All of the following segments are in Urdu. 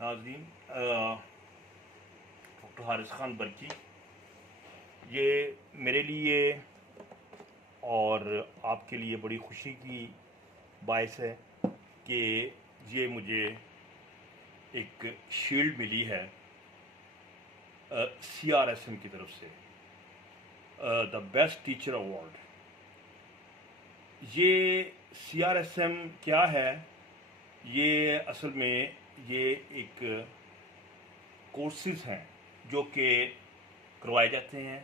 ناظرین، ڈاکٹر حارث خان برکی، یہ میرے لیے اور آپ کے لیے بڑی خوشی کی باعث ہے کہ یہ مجھے ایک شیلڈ ملی ہے CRSM کی طرف سے، دا بیسٹ ٹیچر ایوارڈ۔ یہ CRSM کیا ہے؟ یہ اصل میں یہ ایک کورسز ہیں جو کہ کروائے جاتے ہیں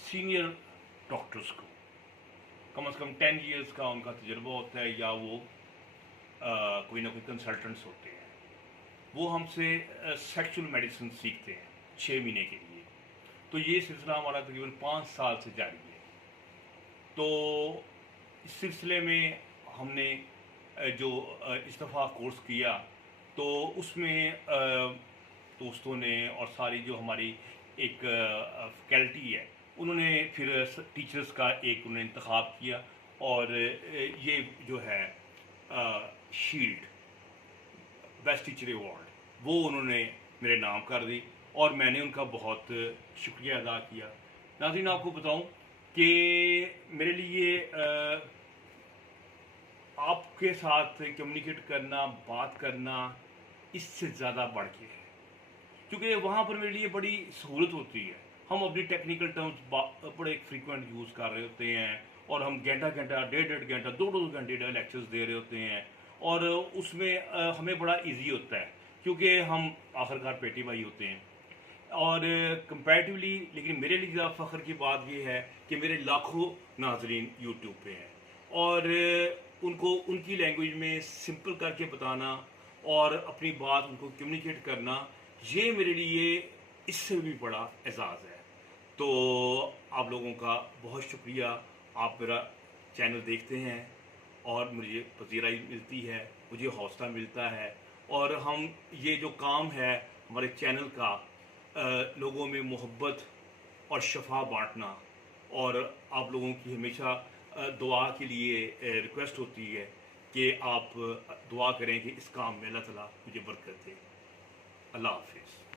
سینئر ڈاکٹرز کو، کم از کم 10 ایئرز کا ان کا تجربہ ہوتا ہے، یا وہ کوئی نہ کوئی کنسلٹنٹس ہوتے ہیں۔ وہ ہم سے سیکچول میڈیسن سیکھتے ہیں 6 مہینے کے لیے۔ تو یہ سلسلہ ہمارا تقریباً 5 سال سے جاری ہے۔ تو اس سلسلے میں ہم نے جو اس دفعہ کورس کیا، تو اس میں دوستوں نے اور ساری جو ہماری ایک فیکلٹی ہے، انہوں نے پھر ٹیچرز کا ایک انہوں نے انتخاب کیا، اور یہ جو ہے شیلڈ بیسٹ ٹیچر ایوارڈ وہ انہوں نے میرے نام کر دی، اور میں نے ان کا بہت شکریہ ادا کیا۔ ناظرین، آپ کو بتاؤں کہ میرے لیے آپ کے ساتھ کمیونیکیٹ کرنا، بات کرنا، اس سے زیادہ بڑھ کے ہے، کیونکہ وہاں پر میرے لیے بڑی سہولت ہوتی ہے۔ ہم اپنی ٹیکنیکل ٹرمز بڑے فریکوینٹ یوز کر رہے ہوتے ہیں، اور ہم گھنٹہ گھنٹہ، ڈیڑھ گھنٹہ، دو گھنٹے لیکچرز دے رہے ہوتے ہیں، اور اس میں ہمیں بڑا ایزی ہوتا ہے، کیونکہ ہم آخر کار پیٹی بھائی ہوتے ہیں۔ اور کمپیریٹیولی، لیکن میرے لیے زیادہ فخر کی بات یہ ہے کہ میرے لاکھوں ناظرین یوٹیوب پہ ہیں، اور ان کو ان کی لینگویج میں سمپل کر کے بتانا اور اپنی بات ان کو کمیونیکیٹ کرنا، یہ میرے لیے اس سے بھی بڑا اعزاز ہے۔ تو آپ لوگوں کا بہت شکریہ، آپ میرا چینل دیکھتے ہیں اور مجھے پذیرائی ملتی ہے، مجھے حوصلہ ملتا ہے، اور ہم یہ جو کام ہے ہمارے چینل کا، لوگوں میں محبت اور شفا بانٹنا، اور آپ لوگوں کی ہمیشہ دعا کے لیے ریکویسٹ ہوتی ہے کہ آپ دعا کریں کہ اس کام میں اللہ تعالیٰ مجھے برکت دے۔ اللہ حافظ۔